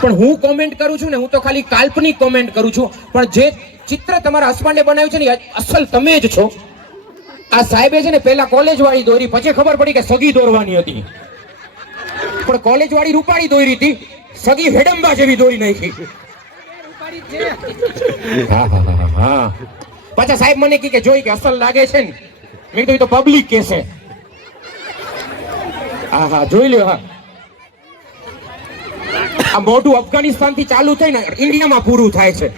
પણ હું કોમેન્ટ કરું છું ને, હું તો ખાલી કાલ્પનિક કોમેન્ટ કરું છું, પણ જે ચિત્ર તમારા હસબન્ડે બનાવ્યું છે ને એ અસલ તમે જ છો. આ સાહેબે છે ને પહેલા કોલેજ વાળી દોરી, પછી ખબર પડી કે સગી દોરવાની હતી, પણ કોલેજ વાળી રૂપાળી દોરી હતી, સગી હેડંબા જેવી દોરી નાખી. હા હા હા હા. પાછા સાહેબ મને કે જોઈ કે અસલ લાગે છે ને, મેં કીધું તો પબ્લિક કહેશે. હા હા, જોઈ લ્યો. હા, આ મોઢું અફઘાનિસ્તાન થી ચાલુ થઈને ઇન્ડિયામાં પૂરું થાય છે.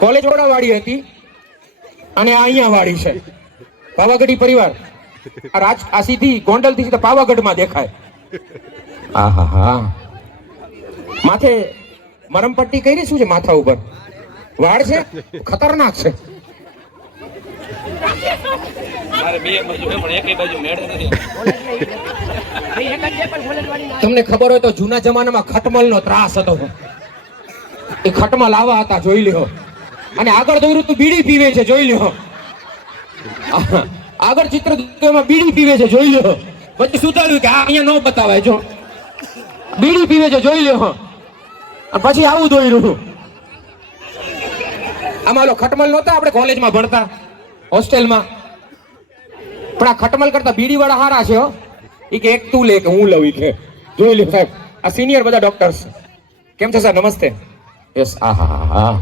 કોલેજ વાળી હતી અને આ અહીંયા વાળી છે, પાવાગઢી પરિવાર. આ સીધી ગોંડલ થી સીધા પાવાગઢમાં દેખાય. હા હા હા. માથે મરમ પટ્ટી કરી શું છે માથા ઉપર? વાળ છે, ખતરનાક છે. તમને ખબર હોય તો જૂના જમાનામાં ખટમલ નો ત્રાસ હતો. એ ખટમલ આવા હતા, જોઈ લ્યો. અને આગળ દોર્યું તું બીડી પીવે છે, જોઈ લ્યો. આગળ ચિત્ર એમાં બીડી પીવે છે, જોઈ લ્યો. પછી સુધાર્યું કે આ અહીંયા ન બતાવાય, જો બીડી પીવે છે, જોઈ લ્યો. પછી આવું દોર્યું. આમાં લો ખટમલ નહોતા આપણે કોલેજમાં ભણતા, હોસ્ટેલમાં, પણ આ ખટમલ કરતા બીડી વાળા હારા છે. એ કે એક તું લે કે હું લઉં, કે જોઈ લ્યો સાહેબ. આ સિનિયર બધા ડોક્ટર્સ. કેમ છે સર? નમસ્તે. યસ. હા હા હા.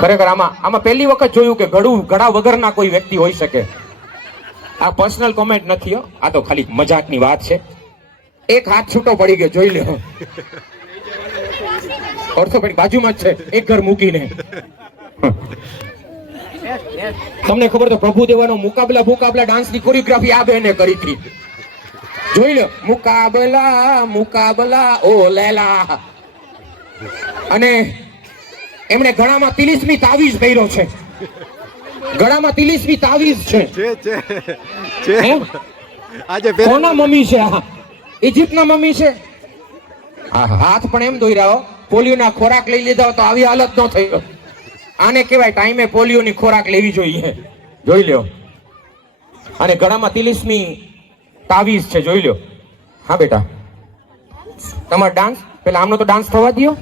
ખરેખર આમાં પહેલી વખત જોયું કે ગળા વગરના કોઈ વ્યક્તિ હોઈ શકે. આ પર્સનલ કોમેન્ટ નથી હો, આ તો ખાલી મજાકની વાત છે. એક હાથ છૂટો પડી ગયો, જોઈ લ્યો. ઓર્થોપેડિક બાજુમાં જ છે, એક ઘર મૂકીને. તમને ખબર તો પ્રભુદેવાનો મુકાબલા ડાન્સની કોરિયોગ્રાફી આ બેને કરી હતી, જોઈ લો. મુકાબલા ઓ લેલા. અને એમણે ગળામાં 30મી તાવીઝ પહેર્યો છે. ગળામાં 30મી તાવીઝ છે. આજે કોના મમ્મી છે? આ ઇજિપ્તના મમ્મી છે. હાથ પણ એમ દોર્યા. પોલિયોના ખોરાક લઈ લીધા તો આવી હાલત ન થઈ. આને કહેવાય ટાઈમે પોલિયોની ખોરાક લેવી જોઈએ, જોઈ લ્યો. અને ગળામાં 30મી તાવીઝ છે, જોઈ લ્યો. હા બેટા, તમારો ડાન્સ પેલા આમનો તો ડાન્સ થવા દો.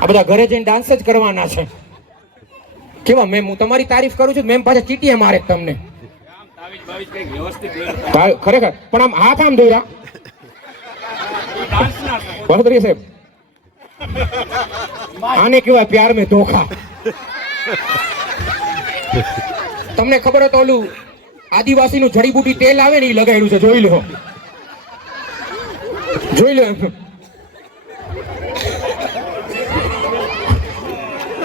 આ બધા ઘરે જઈને ડાન્સ જ કરવાના છે. કેવા મેમ, હું તમારી તારીફ કરું છું, મેમ પાછા ચીટીએ મારે તમને. ખરેખર, પણ આમ હાથ આમ દોર્યા. ભરતરી સાહેબ, આને કહેવાય પ્યાર મેં ધોખા. તમને ખબર હોય તો ઓલું આદિવાસીનું જડીબુટી તેલ આવે ને એ લગાડ્યું છે, જોઈ લો. જોઈ લો.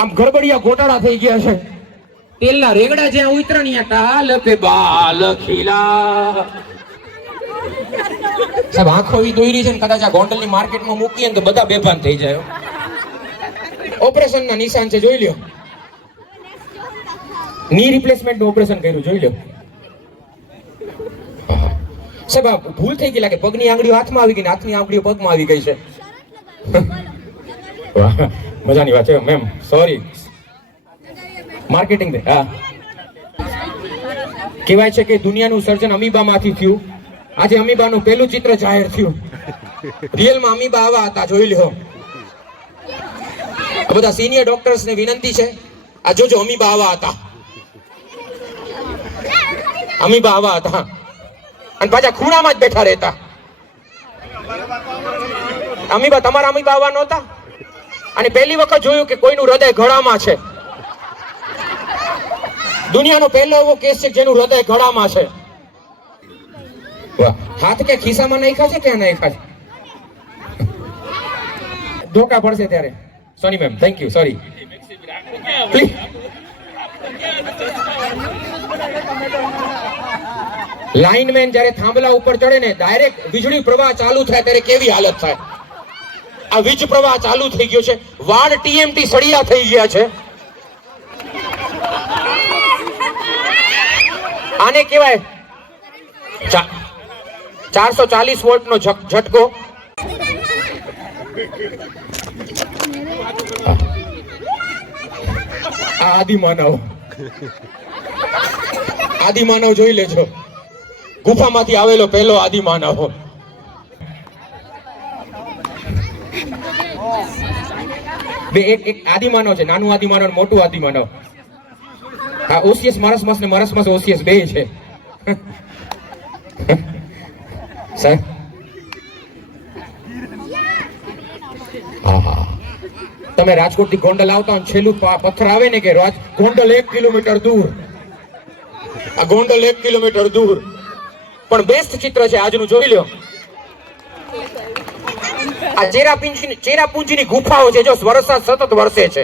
આમ ગરબડિયા ગોટાળા થઈ ગયા છે. તેલના રેગડા જ્યાં ઉતરણિયા ટાલ પે બાલ ખીલા. સાહેબ આંખો ઈ દોરી છે ને, કદાચ આ ગોંડલની માર્કેટમાં મૂકીએ ને તો બધા બેભાન થઈ જાય. ઓપરેશનના નિશાન છે, જોઈ લ્યો. ની રિપ્લેસમેન્ટનું ઓપરેશન કર્યું, જોઈ લ્યો. સાહેબ આ ભૂલ થઈ ગઈ લાગે, પગની આંગળીઓ હાથમાં આવી ગઈ ને હાથની આંગળીઓ પગમાં આવી ગઈ છે. મજાની વાત છે મેમ, સોરી. માર્કેટિંગ હા. કહેવાય છે કે દુનિયાનું સર્જન અમીબામાંથી થયું. આજે અમીબાનું પહેલું ચિત્ર જાહેર થયું. રિયલમાં અમીબા આવા હતા, જોઈ લ્યો. આ બધા સિનિયર ડોક્ટર્સ ને વિનંતી છે, આ જોજો અમીબા આવા હતા. અમીબા આવા હતા અને પાછા ખૂણામાં જ બેઠા રહેતા. અમીબા તમારા અમીબા આવા નહોતા. અને પહેલી વખત જોયું કે કોઈનું હૃદય ગળામાં છે. દુનિયાનો પહેલો એવો કેસ છે જેનું હૃદય ગળામાં છે. વાહ. હાથ કે ખિસ્સામાં નાખ્યા છે, ક્યાં નાખ્યા છે? ધોકા પડશે ત્યારે Soni ma'am thank you sorry please lineman જ્યારે થાંભલા ઉપર ચડે ને ડાયરેક્ટ વીજળી પ્રવાહ ચાલુ થાય ત્યારે કેવી હાલત થાય આ વીજ પ્રવાહ ચાલુ થઈ ગયો છે વાડ ટીએમટી સળિયા થઈ ગયા છે આને કહેવાય 440 વોલ્ટ નો ઝટકો આદિમાનવ જોઈ લેજો ગુફામાંથી આવેલો પહેલો આદિમાનવ બે એક આદિમાનવ છે નાનું આદિમાનવ અને મોટું આદિમાનવ આ ઓસિયસ મારસમસ ને મારસમસ ઓસિયસ બે છે સર તમે રાજકોટ થી ગોંડલ આવતા હોય છેલ્લું પથ્થર આવે ને કે ગોંડલ 1 કિલોમીટર દૂર આ ગોંડલ 1 કિલોમીટર દૂર પણ બેસ્ટ ચિત્ર છે આજનું જોઈ લો આ ચેરાપુંજીની ગુફાઓ છે જો વરસાદ સતત વરસે છે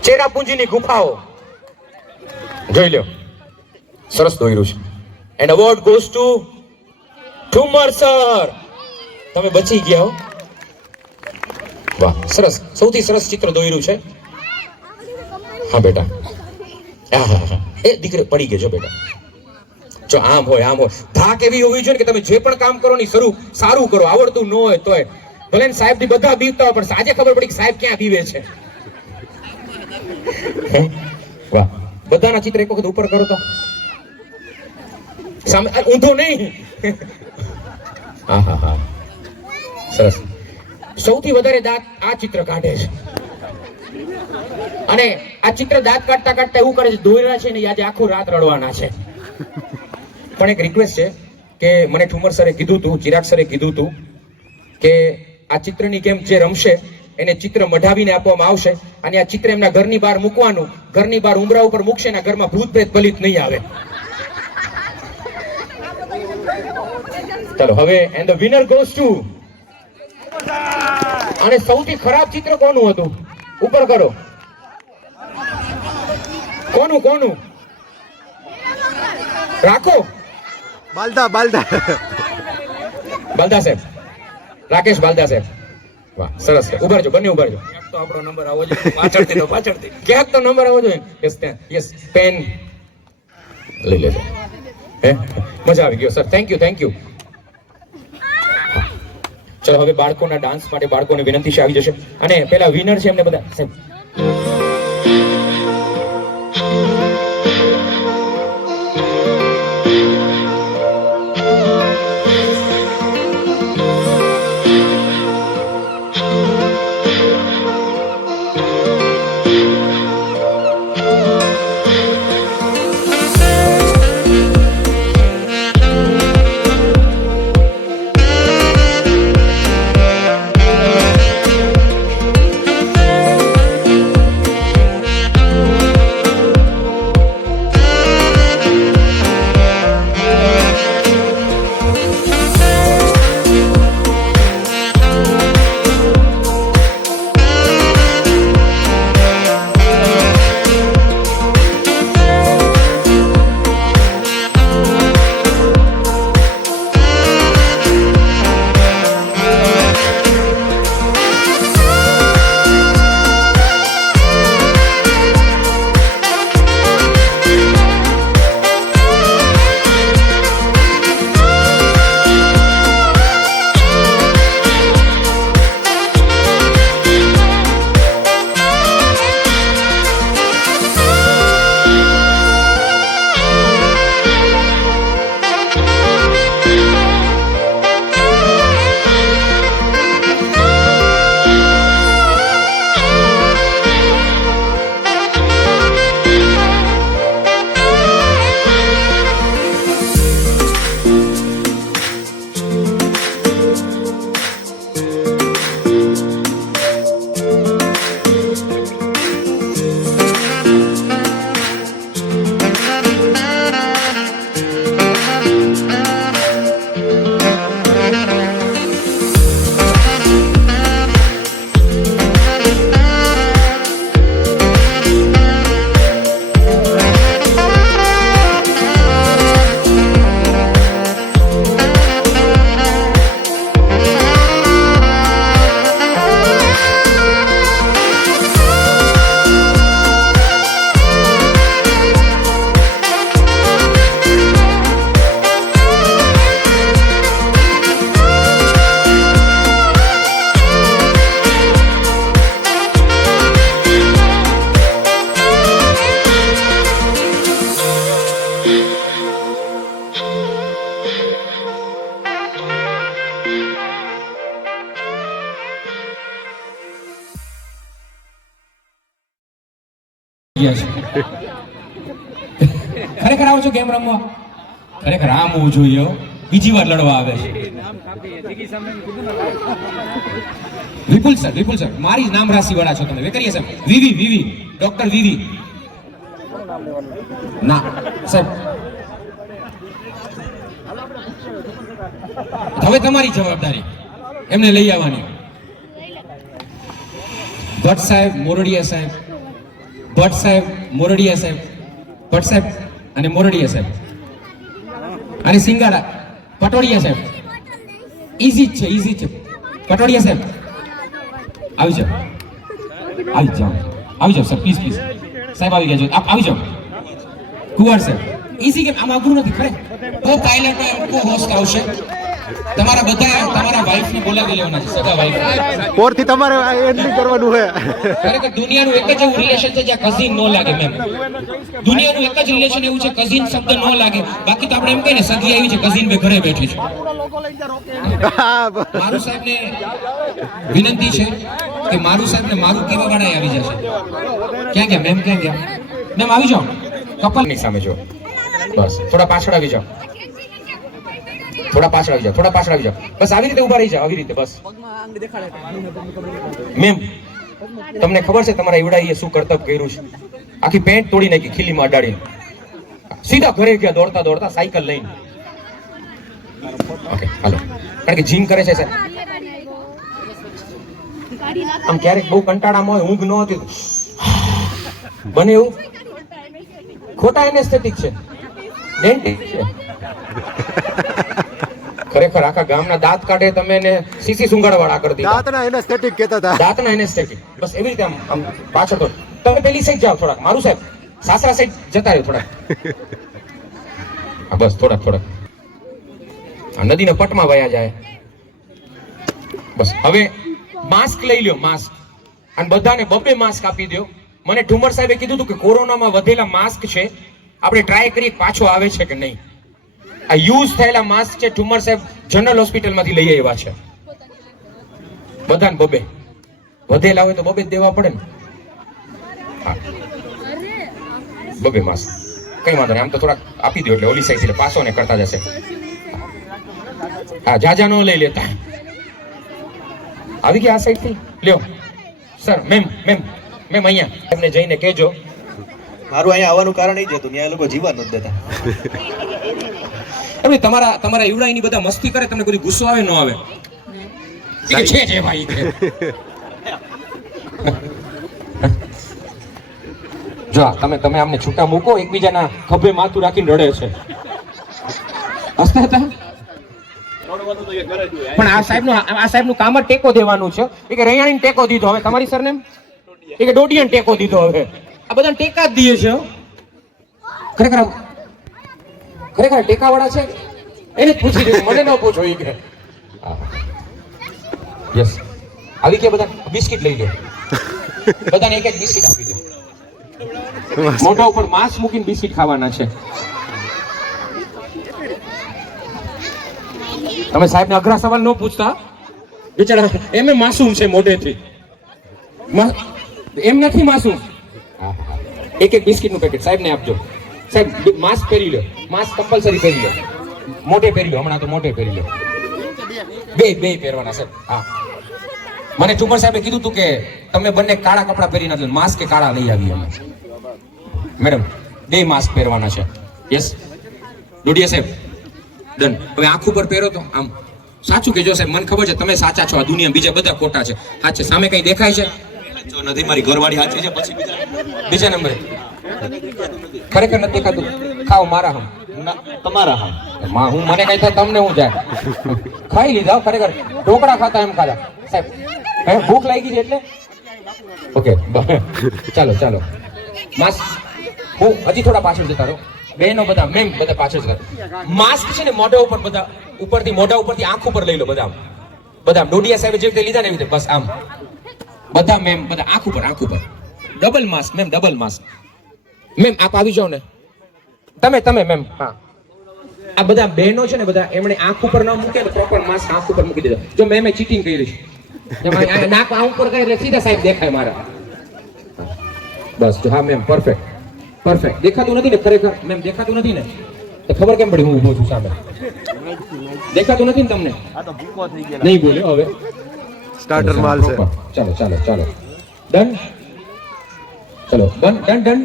ચેરાપુંજીની ગુફાઓ જોઈ લો સરસ દોર્યું છે and award goes to Thummar sir તમે બચી ગયા હો વાહ સરસ સૌથી સરસ ચિત્ર દોર્યું છે હા બેટા હા એ દીકરે પડી ગયો જો બેટા જો આમ હોય ધાક એવી હોવી જોઈએ કે તમે જે પણ કામ કરો ને સારું કરો આવડતું ન હોય તોય ભલે સાહેબ થી બધા બીવતા હોય પણ આજે ખબર પડી કે સાહેબ ક્યાં બીવે છે વાહ બધાના ચિત્ર એક વખત ઉપર કરો તો સામે ઊંધો નહીં હા સરસ સૌથી વધારે દાંત આ ચિત્ર કાઢે છે અને આ ચિત્ર દાંત કાઢતા કાઢતા એવું કરે છે દોયરા છે ને આજે આખું રાત રડવાના છે પણ એક રિક્વેસ્ટ છે કે મને ઠુમર સરે કીધું હતું ચિરાગ સરે કીધું હતું કે આ ચિત્રની કેમ જે રમશે એને ચિત્ર મઢાવીને આપવામાં આવશે અને આ ચિત્ર એમના ઘરની બહાર મૂકવાનું ઘરની બહાર ઉમરા ઉપર મૂકશે ને ઘરમાં ભૂત પ્રેત પલિત નહીં આવે ચાલો હવે and the winner goes to અને સૌથી ખરાબ ચિત્ર કોનું હતું ઉપર કરો કોનું રાખો બાલદા સાહેબ રાકેશ બાલદા સાહેબ વાહ સરસ છે ઉભા રહેજો બંને ઉભા રહેજો તો આપણો નંબર આવવો જોઈએ પાછળથી ક્યાંક તો નંબર આવવો જોઈએ યસ પેન લઈ લેજો હે મજા આવી ગયો સર થેન્ક યુ ચલો હવે બાળકોના ડાન્સ માટે બાળકોને વિનંતી છે આવી જશે અને પેલા વિનર છે એમને બધા સાહેબ યસ ખરેખર આવો છો ગેમ રમવા? ખરેખર આમ હોવું જોઈએ હો. બીજી વાર લડવા આવે છે. વિપુલ સર મારી જ નામ રાશિ વાળા છો તમે. વેકરીએ સાહેબ વીવી ડોક્ટર વીવી ના સાહેબ હવે તમારી જવાબદારી એમને લઈ આવવાની. ભટ્ટ સાહેબ મોરડીયા સાહેબ ભટ્ટ સાહેબ મોરડીયા સાહેબ ભટ્ટ સાહેબ અને મોરડીયા સાહેબ અને સિંગાડા પટોડિયા સાહેબ. ઈઝી જ છે પટોડિયા સાહેબ આવી જાઓ સર પ્લીઝ સાહેબ આવી ગયા છો આપ આવી જાઓ. કુંવર સાહેબ ઈઝી કેમ આમ અઘરું નથી ખરે. કો પાયલટ કો હોસ્ટ આવશે. તમારા વાઈફને બોલાવી લેવાના છે સગા વાઈફ. પોરથી તમારે એન્ટ્રી કરવાનું છે. ખરેખર દુનિયાનું એક જ એવું રિલેશન છે જ્યાં કઝિન નો લાગે મેમ. દુનિયાનું એક જ રિલેશન એવું છે કઝિન શબ્દ નો લાગે. બાકી તો આપણે એમ કહીએ ને સગી આવી છે કઝિન બે ઘરે બેઠી છે. મારું સાહેબને વિનંતી છે કે મારું કેવા વાળા આવી જશે. ક્યાં ગયા મેમ મેમ આવી જાઓ. કપલની સામે જો બસ થોડા પાછળ આવી જાઓ. બસ આવી રીતે ઉભા રહી જાઓ. આવી રીતે બસ. મેમ તમને ખબર છે તમારા એવડાઈએ શું કરતબ કર્યું છે? આખી પેન્ટ તોડી નાખી ખીલીમાં અડાડીને સીધા ઘરે ગયા દોડતા સાયકલ લઈને. ઓકે હાલો કારણ કે જીમ કરે છે સર. આમ ક્યારેક બહુ કંટાળામાં હોય ઊંઘ ન હતી બને એવું. ખોટા એનેસ્થેટિક છે ડેન્ટિક છે. ખરેખર આખા ગામના દાંત કાઢે તમે ને સીસી સુંગાડવાળા કરી દીધા. દાંતના એનેસ્થેટિક કહેતા હતા. દાંતના એનેસ્થેટિક બસ એવી રીતે આમ પાછળ તો તમે પેલી સાઈડ જાઓ થોડાક. મારું સાહેબ સાસરા સાઈડ જતા રહ્યો થોડાક. હા બસ થોડાક આ નદીના પટમાં વયા જાય. બસ હવે માસ્ક લઈ લ્યો માસ્ક અને બધાને બબ્બે માસ્ક આપી દો. મને ઠુમર સાહેબે કીધું હતું કે કોરોનામાં વધેલા માસ્ક છે આપણે ટ્રાય કરીએ પાછો આવે છે કે નહીં. આ યુઝ થયેલા માસ્ક છે ઠુમર સાહેબ જનરલ હોસ્પિટલમાંથી લઈ આવ્યા છે. બધાને બબે વધેલા હોય તો બબે દેવા પડે ને. હા બબે માસ્ક કઈ વાંધો નહીં. આમ તો થોડાક આપી દો એટલે ઓલી સાઈડ એટલે પાછો ને કરતા જશે. હા જાજા નો લઈ લેતા. આવી ગયા આ સાઈડ થી લ્યો સર. મેમ અહીંયા એમને જઈને કહેજો. મારું અહીંયા આવવાનું કારણ એ જ હતું ત્યાં એ લોકો જીવવા નથી દેતા. એમને તમારા ઈવડાઈની બધા મસ્તી કરે તમને કોઈ ગુસ્સો આવે ન આવે? છે ભાઈ જો તમે આમને છૂટા મૂકો એકબીજાના ખભે માથું રાખીને રડે છે. હસતા હતા પણ આ સાહેબનું કામ જ ટેકો દેવાનું છે. એ કે રૈયાણીને ટેકો દીધો હવે તમારી સરનેમ એ કે ડોડિયાને ટેકો દીધો હવે આ બધાને ટેકા જ દઈએ છે. ખરેખર ટેકાવાળા છે એને જ પૂછી દીધું મને ન પૂછો. એ કે યસ આવી ગયા બધા. બિસ્કિટ લઈ લો બધાને એક બિસ્કિટ આપી દો. મોઢા ઉપર માંસ મૂકીને બિસ્કિટ ખાવાના છે. તમે સાહેબને અઘરા સવાલ ન પૂછતા. બિચારા એમ માસૂમ છે મોઢેથી. એમ નથી માસૂમ. એક બિસ્કિટનું પેકેટ સાહેબને આપજો. સાહેબ માસ્ક પહેરી લો. માસ્ક કમ્પલસરી પહેરી લો. મોઢે પહેરી લો. હમણાં તો મોઢે પહેરી લો. બે પહેરવાના સાહેબ. હા મને ઠુમર સાહેબે કીધું હતું કે તમે બંને કાળા કપડા પહેરી નથી માસ્ક કે કાળા લઈ આવી અમે. મેડમ બે માસ્ક પહેરવાના છે. યસ ડોડિયા સાહેબ ડન. હવે આંખ ઉપર પહેરો તો આમ સાચું કહેજો સાહેબ. મને ખબર છે તમે સાચા છો. આ દુનિયા બીજા બધા ખોટા છે. હા છે સામે કઈ દેખાય છે? જો નથી મારી ઘરવાળી સાચી છે પછી બીજા નંબરે ખરેખર નથી દેખાતું. ખાઓ મારા હમ તમારા હા હું મને કઈ થાય તમને હું જાય. ખાઈ લીધા ખરેખર ઢોકળા ખાતા એમ ખાધા સાહેબ. ભૂખ લાગી છે એટલે ઓકે ચાલો માસ્ક હું હજી થોડા પાછળ જતા રહો. બેનો બધા મેમ બધા પાછળ જતા. માસ્ક છે ને મોઢા ઉપર બધા મોઢા ઉપરથી આંખ ઉપર લઈ લો. બધા ડોડિયા સાહેબ જે રીતે લીધા ને એવી રીતે બસ આમ બધા મેમ બધા આંખ ઉપર double mask ma'am double mask. Ma'am આપ આવી જાઓ ને તમે મેમ. હા આ બધા બહેનો છે ને બધા એમણે આંખ ઉપર ન મૂકે ને પ્રોપર માસ્ક આંખ ઉપર મૂકી દીધા. જો મેં ચીટિંગ કરી છે. નાક આ ઉપર કરે એટલે સીધા સાહેબ દેખાય મારા. બસ હા મેમ પરફેક્ટ પરફેક્ટ દેખાતું નથી ને ખરેખર મેમ દેખાતું નથી ને તો ખબર કેમ પડી હું ઊભો છું સામે દેખાતું નથી ને તમને નહીં બોલ્યો હવે સ્ટાર્ટર માલ છે. ચાલો ચાલો ચાલો ડન ચલો ડન ડન ડન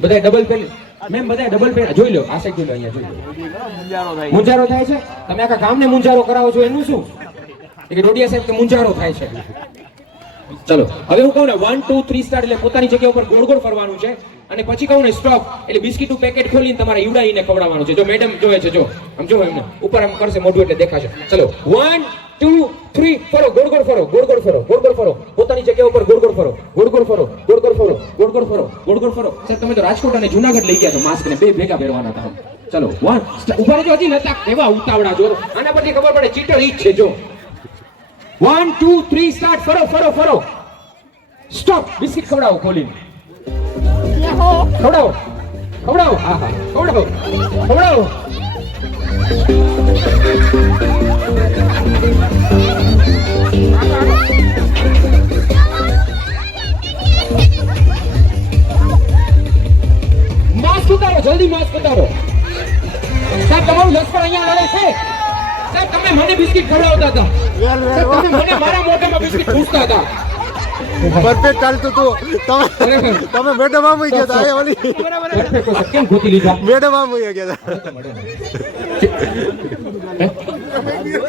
બધાય ડબલ પેલ મેમ બધાય ડબલ પેલ જોઈ લો આ સાઈડ જોઈ લો અહીંયા જોઈ લો મુંજારો થાય છે તમે આખા ગામને મુંજારો કરાવો છો એનું શું એ કે ડોડિયા સાહેબ કે મુંજારો થાય છે ચલો હવે હું કહું ને 1 2 3 સ્ટાર્ટ એટલે પોતાની જગ્યા ઉપર ગોળ ગોળ ફરવાનું છે અને પછી કહું ને સ્ટોપ એટલે બિસ્કીટનું પેકેટ ખોલીને તમારે યુડાઈને ખવડાવવાનું છે જો મેડમ જોવે છે જો આમ જો એમને ઉપર આમ કરશે મોઢું એટલે દેખાશે ચલો 1 2 3 ફરો ગોળ ગોળ ફરો ગોળ ગોળ ફરો ગોળ ગોળ ફરો પોતાની જગ્યા ઉપર ગોળ ગોળ ફરો ગોળ ગોળ ફરો ગોળ ગોળ ફરો ગોળ ગોળ ફરો ગોળ ગોળ ફરો સર તમે તો રાજકોટ અને જુનાગઢ લઈ ગયા છો માસ્ક ને બે ભેગા પહેરવાના હતા ચલો 1 ઉપર જો હજી નતા કેવા ઉતાવળા જો આના પરથી ખબર પડે ચીટર ઈ જ છે જો 1 2 3 સ્ટાર્ટ ફરો ફરો ફરો સ્ટોપ બિસ્કિટ ખવડાવો ખોલીને ખવડાવો ખવડાવો હા હા ખવડાવો ખવડાવો માસ્ક ઉતારો જલ્દી માસ્ક ઉતારો સાહેબ તમારું લશ્કર અહીંયા લડે છે સાહેબ તમે મને બિસ્કિટ ખવડાવતા હતા સાહેબ તમે મને મારા મોઢામાં બિસ્કિટ પૂછતા હતા પરફેક્ટ ચાલતું હતું તમે મેડમ આમ ગયા હતા એ ઓલી કેમ ગોતી લીધા મેડમ આમ ગયા હતા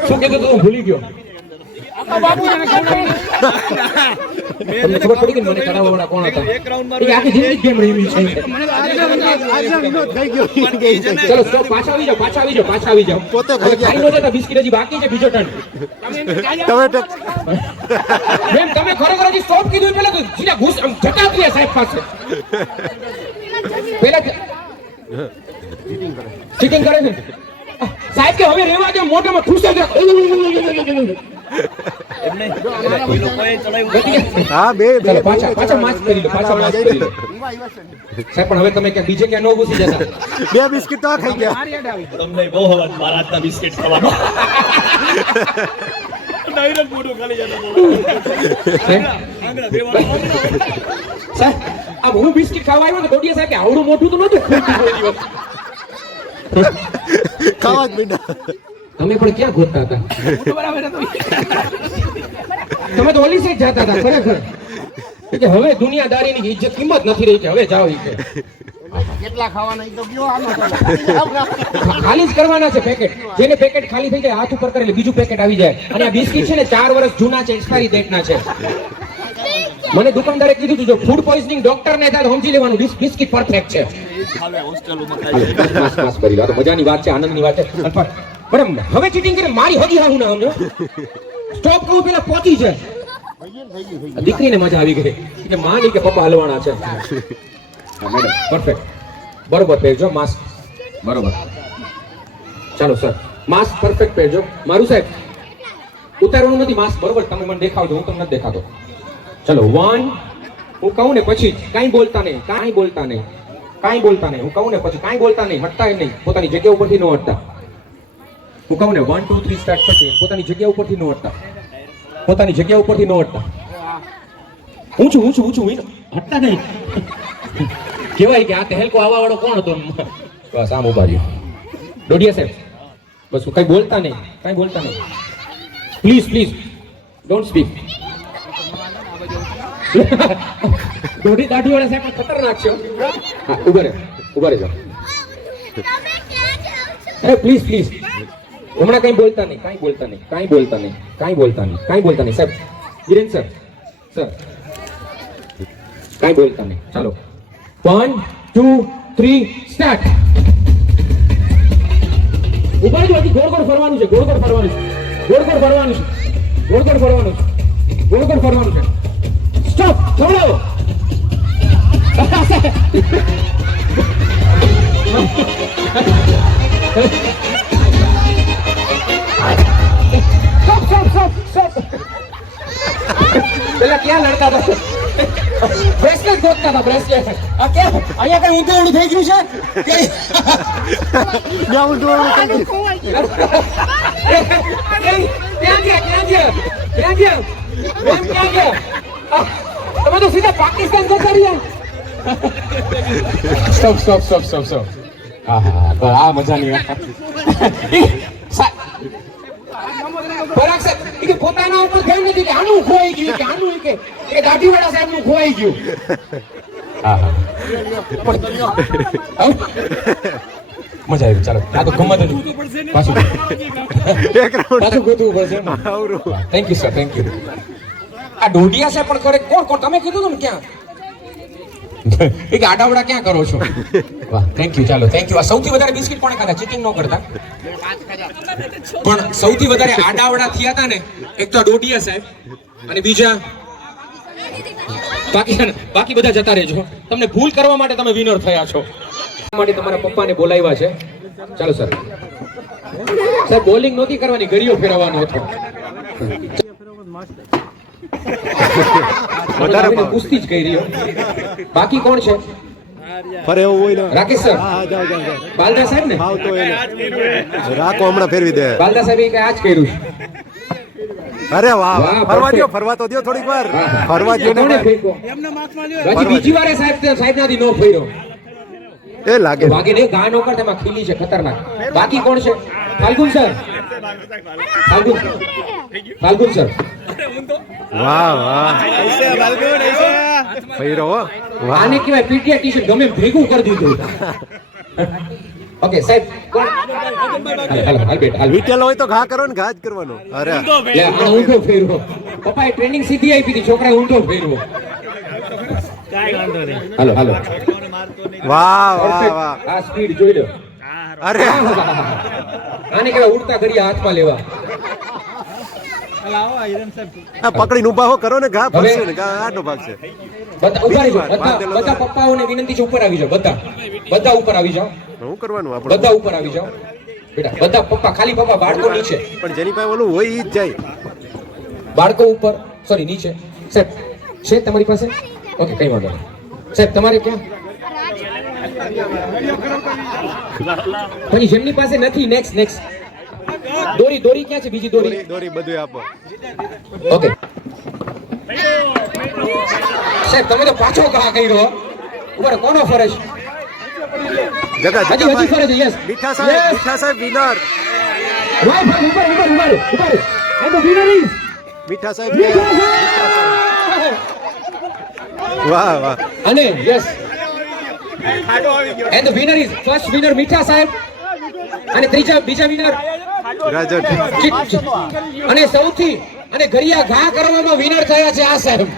શું કહેતો તો હું ભૂલી ગયો તમને ખબર પડી કે મને કરાવવાવાળા કોણ હતા એ આખી જિંદગી ગેમ રમી છે ચલો સ્ટોપ પાછા આવી જાઓ પાછા આવી જાઓ પાછા આવી જાઓ પોતે ખાઈ ગયા. ખાઈ નો જતા બિસ્કિટ હજી બાકી છે બીજો ટર્ન મેમ તમે ખરેખર હજી સ્ટોપ કીધું પેલા તો સીધા ઘૂસ આમ જટાતી હે સાહેબ પાસે પેલા ચીટિંગ કરે છે સાહેબ કે હવે રેવા દો મોઢામાં ઠૂસે છે હા બે ચલો પાછા પાછા માસ્ક કરી લો પાછા માસ્ક કરી લો સાહેબ પણ હવે તમે ક્યાં બીજે ક્યાં ન ઘૂસી જતા બે બિસ્કિટ તો ખાઈ ગયા તમને બહુ હવા મારા હાથના બિસ્કિટ ખાવા ડાયરેક્ટ મોઢું ખાલી જતો સાહેબ આ હું બિસ્કિટ ખાવા આવ્યો ને દોડિયા સાહેબ કે આવડું મોટું તો નતું ખાવા જ મીંડા તમે પણ ક્યાં ગોતતા હતા તમે તો ઓલી સાઈડ જતા હતા ખરેખર કે હવે દુનિયાદારીની ઇજ્જત કિંમત નથી રહી છે હવે જાઓ ઈ કે કેટલા ખાવાના ઈ તો કયો આનો ખાલી જ કરવાના છે પેકેટ જેને પેકેટ ખાલી થઈ જાય હાથ ઉપર કરે એટલે બીજું પેકેટ આવી જાય અને આ બિસ્કિટ છે ને 4 વર્ષ જૂના છે એક્સપાયરી ડેટના છે મને દુકાનદારે કીધું હતું જો ફૂડ પોઈઝનિંગ ડોક્ટર ને થાય તો સમજી લેવાનું બિસ્કિટ પરફેક્ટ છે માસ કરી લો આ તો મજાની વાત છે આનંદની વાત છે મેડમ હવે ચીટિંગ કરીને મારી હજી હું ના સમજો સ્ટોપ કહું પેલા પહોંચી જાય દીકરીને મજા આવી ગઈ કે માં નહીં કે પપ્પા હલવાના છે મેડમ પરફેક્ટ બરોબર પહેરજો માસ્ક બરોબર ચાલો સર માસ્ક પરફેક્ટ પહેરજો મારું સાહેબ ઉતારવાનું નથી માસ્ક બરોબર તમે મને દેખાવજો હું તમને નથી દેખાતો ચલો 1 હું કહું ને પછી કાંઈ બોલતા નહીં કાંઈ બોલતા નહીં કાંઈ બોલતા નહીં હું કહું ને પછી કાંઈ બોલતા નહીં હટતા નહીં પોતાની જગ્યા ઉપરથી ન હટતા હું કહું ને 1 2 3 સ્ટાર્ટ પછી પોતાની જગ્યા ઉપરથી ન હટતા પોતાની જગ્યા ઉપરથી ન હટતા ઊંચું ઊંચું ઊંચું હટતા નહીં કહેવાય કે આ તહેલકો આવવા વાળો કોણ હતો બસ આમ ઉભા રહ્યો દોડિયા સાહેબ બસ કઈ બોલતા નહીં કઈ બોલતા નહીં પ્લીઝ પ્લીઝ ડોન્ટ સ્પીક દોડી દાઢી વાળા સાહેબ ખતરનાક છે હા ઉભા રહેજો અરે પ્લીઝ પ્લીઝ હમણાં કઈ બોલતા નહીં કાંઈ બોલતા નહીં કાંઈ બોલતા નહીં કાંઈ બોલતા નહીં કાંઈ બોલતા નહીં સાહેબ વિરેન સર કાંઈ બોલતા નહીં ચાલો 1 2 3 સ્ટાર્ટ ઉભા રહેજો હજી ગોળ ગોળ ફરવાનું છે ગોળ ગોળ ફરવાનું છે ગોળ ગોળ ફરવાનું છે ગોળ ગોળ ફરવાનું છે ગોળ ગોળ ફરવાનું છે સ્ટોપ થોડો સ્ટોપ પેલા ક્યાં લડતા હતા બ્રેસલેટ ગોતતા હતા બ્રેસલેટ આ કેમ અહીંયા કઈ ઊંધું ઊંધું થઈ ગયું છે જાઉં તો ક્યાં ગયા તમે તો સીધા પાકિસ્તાન જતા રહ્યા સ્ટોપ. આ મજાની વાત. પરાગ સાહેબ ઈ કે પોતાના ઉપર ધ્યાન નથી કે આનું ખોવાઈ ગયું કે આનું ઈ કે દાઢીવાળા સાહેબ નું ખોવાઈ ગયું. મજા આવી. ચાલો આ તો ગમત હતી. પાછું ગોતવું પડશે. Thank you sir, thank you. આ ડોડિયા છે પણ કરે કોણ તમે કીધું હતું ને ક્યાં એક આડાવડા ક્યાં કરો છો? વાહ, થેન્ક યુ. ચાલો થેન્ક યુ. આ સૌથી વધારે બિસ્કિટ કોણે ખાધા? ચીટિંગ ન કરતા. પણ સૌથી વધારે આડાવડા થયા હતા ને એક તો ડોડિયા સાહેબ અને બીજા બાકી બધા જતા રહેજો. તમને ભૂલ કરવા માટે તમે વિનર થયા છો. માટે તમારા પપ્પાને બોલાવ્યા છે. ચાલો સર. સર બોલિંગ નહોતી કરવાની, ગરિયો ફેરવવાનો હતો. વધારે કુસ્તી જ કરી રહ્યો. બાકી કોણ છે? ફરે એવું હોય ને રાકેશ સર. હા જાઓ જાઓ બાલદા સાહેબ ને આવતો એને રાખો હમણાં ફેરવી દે. બાલદા સાહેબ આ જ કર્યું છે. અરે વાહ વાહ, ફરવા perfect. દો, ફરવા તો દો થોડીક વાર. ફરવા દો ને કોણે ભાઈ. ફેંકો? પછી બીજી વારે સાહેબ નાથી નો ફેર્યો. એ લાગે વાગે ને ગા નો કરતા એમાં ખીલી છે ખતરનાક. બાકી કોણ છે? ફાલ્ગુન સર. ફાલ્ગુન સર. વાહ વાહ ફેરો હો. વાહ આને કહેવાય પીટીઆર ટી-શર્ટ ગમે એમ ભેગું કરી દીધું. ઓકે સાહેબ કોણ? હાલ બેટા હાલ. વીટેલો હોય તો ઘા કરો ને, ઘા જ કરવાનો. અરે લે આ ઊંધો ફેરવો. પપ્પાએ ટ્રેનિંગ સીધી આપી હતી, છોકરાએ ઊંધો ફેરવો. હાલો હાલો. વાહ વાહ વાહ. આ સ્પીડ જોઈ લો. અરે આને કહેવાય ઉડતા ઘડિયા હાથમાં લેવા. આ પકડીને ઊભા હો કરો ને, ઘા ફરશે ને, ઘા આડો ભાગશે. બધા ઉભા રહેજો. બધા પપ્પાઓને વિનંતી છે ઉપર આવી જાઓ. બધા ઉપર આવી જાઓ. શું કરવાનું આપણે? બધા ઉપર આવી જાઓ બેટા. બધા પપ્પા, ખાલી પપ્પા, બાળકો નીચે. પણ જેની પાસે ઓલું હોય ઈ જ જાય. બાળકો ઉપર, સોરી નીચે. સાહેબ છે તમારી પાસે? ઓકે કઈ વાંધો નહીં. સાહેબ તમારે ક્યાં? પછી જેમની પાસે નથી નેક્સ્ટ. દોરી ક્યાં છે? બીજી દોરી. દોરી બધું આપો. ઓકે સાહેબ તમે તો પાછો કહા કર્યો. ઉપર કોનો ફરે છે? જગા હજી ફરે છે. યસ મીઠા સાહેબ વિનર. ઉપર. And the winner is મીઠા સાહેબ વાહ વાહ. અને yes and the winner is first winner મીઠા સાહેબ અને બીજા winner રાજન. અને સૌથી અને ઘડિયા ઘા કરવામાં વિનર થયા છે આ સાહેબ.